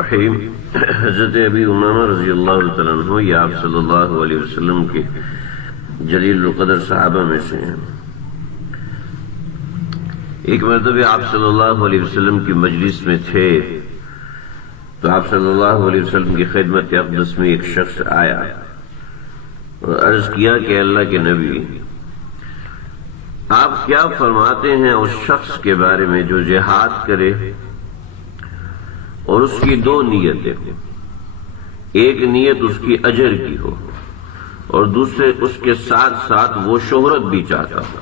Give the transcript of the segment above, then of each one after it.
الرحیم۔ حضرت ابی امامہ رضی اللہ تعالیٰ عنہ یہ آپ صلی اللہ علیہ وسلم کے جلیل القدر صحابہ میں سے ہیں۔ ایک مرتبہ آپ صلی اللہ علیہ وسلم کی مجلس میں تھے تو آپ صلی اللہ علیہ وسلم کی خدمت اقدس میں ایک شخص آیا اور عرض کیا کہ اللہ کے نبی، آپ کیا فرماتے ہیں اس شخص کے بارے میں جو جہاد کرے اور اس کی دو نیتیں ہوں، ایک نیت اس کی اجر کی ہو اور دوسرے اس کے ساتھ ساتھ وہ شہرت بھی چاہتا ہو،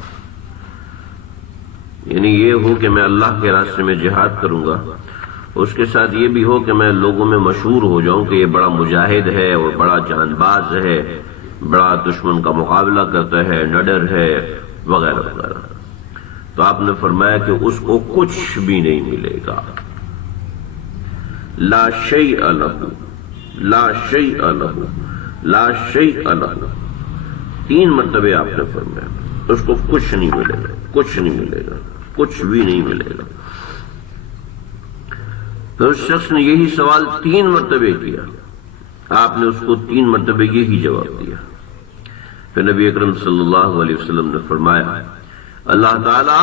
یعنی یہ ہو کہ میں اللہ کے راستے میں جہاد کروں گا، اس کے ساتھ یہ بھی ہو کہ میں لوگوں میں مشہور ہو جاؤں کہ یہ بڑا مجاہد ہے اور بڑا جان باز ہے، بڑا دشمن کا مقابلہ کرتا ہے، نڈر ہے وغیرہ وغیرہ۔ تو آپ نے فرمایا کہ اس کو کچھ بھی نہیں ملے گا، لا شیء لہ، لا شیء لہ، لا شیء لہ، 3 مرتبے آپ نے فرمایا اس کو کچھ نہیں ملے گا، کچھ نہیں ملے گا، کچھ بھی نہیں ملے گا۔ تو اس شخص نے یہی سوال 3 مرتبے کیا، آپ نے اس کو 3 مرتبے یہی جواب دیا۔ پھر نبی اکرم صلی اللہ علیہ وسلم نے فرمایا اللہ تعالی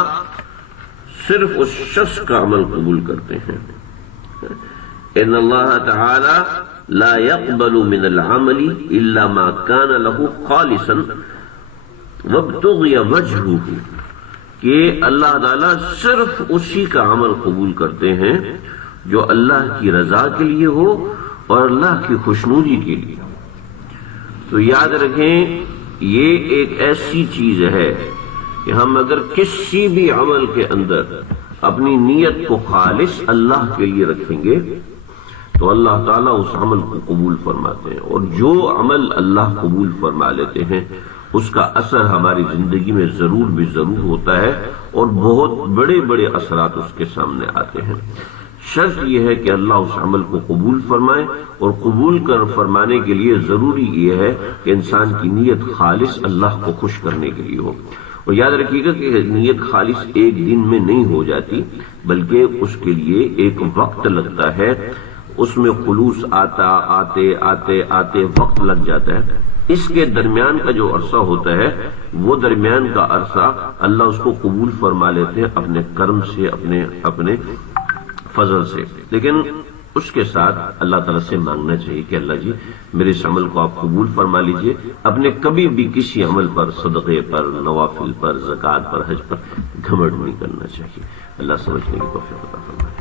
صرف اس شخص کا عمل قبول کرتے ہیں، ان اللہ تعالی لا يقبل من العمل الا ما كان له خالصا وابتغي وجهه، کہ اللہ تعالی صرف اسی کا عمل قبول کرتے ہیں جو اللہ کی رضا کے لیے ہو اور اللہ کی خوشنودی کے لیے۔ تو یاد رکھیں یہ ایک ایسی چیز ہے کہ ہم اگر کسی بھی عمل کے اندر اپنی نیت کو خالص اللہ کے لیے رکھیں گے تو اللہ تعالیٰ اس عمل کو قبول فرماتے ہیں، اور جو عمل اللہ قبول فرما لیتے ہیں اس کا اثر ہماری زندگی میں ضرور بھی ضرور ہوتا ہے اور بہت بڑے بڑے اثرات اس کے سامنے آتے ہیں۔ شرط یہ ہے کہ اللہ اس عمل کو قبول فرمائے، اور قبول کر فرمانے کے لیے ضروری یہ ہے کہ انسان کی نیت خالص اللہ کو خوش کرنے کے لیے ہو۔ اور یاد رکھیے گا کہ نیت خالص ایک دن میں نہیں ہو جاتی، بلکہ اس کے لیے ایک وقت لگتا ہے، اس میں خلوص آتے وقت لگ جاتا ہے۔ اس کے درمیان کا جو عرصہ ہوتا ہے وہ درمیان کا عرصہ اللہ اس کو قبول فرما لیتے ہیں اپنے کرم سے، اپنے فضل سے، لیکن اس کے ساتھ اللہ تعالیٰ سے مانگنا چاہیے کہ اللہ جی میرے اس عمل کو آپ قبول فرما لیجئے۔ اپنے کبھی بھی کسی عمل پر، صدقے پر، نوافل پر، زکوٰۃ پر، حج پر گھمنڈ نہیں کرنا چاہیے۔ اللہ سمجھنے کی توفیق عطا فرمائے۔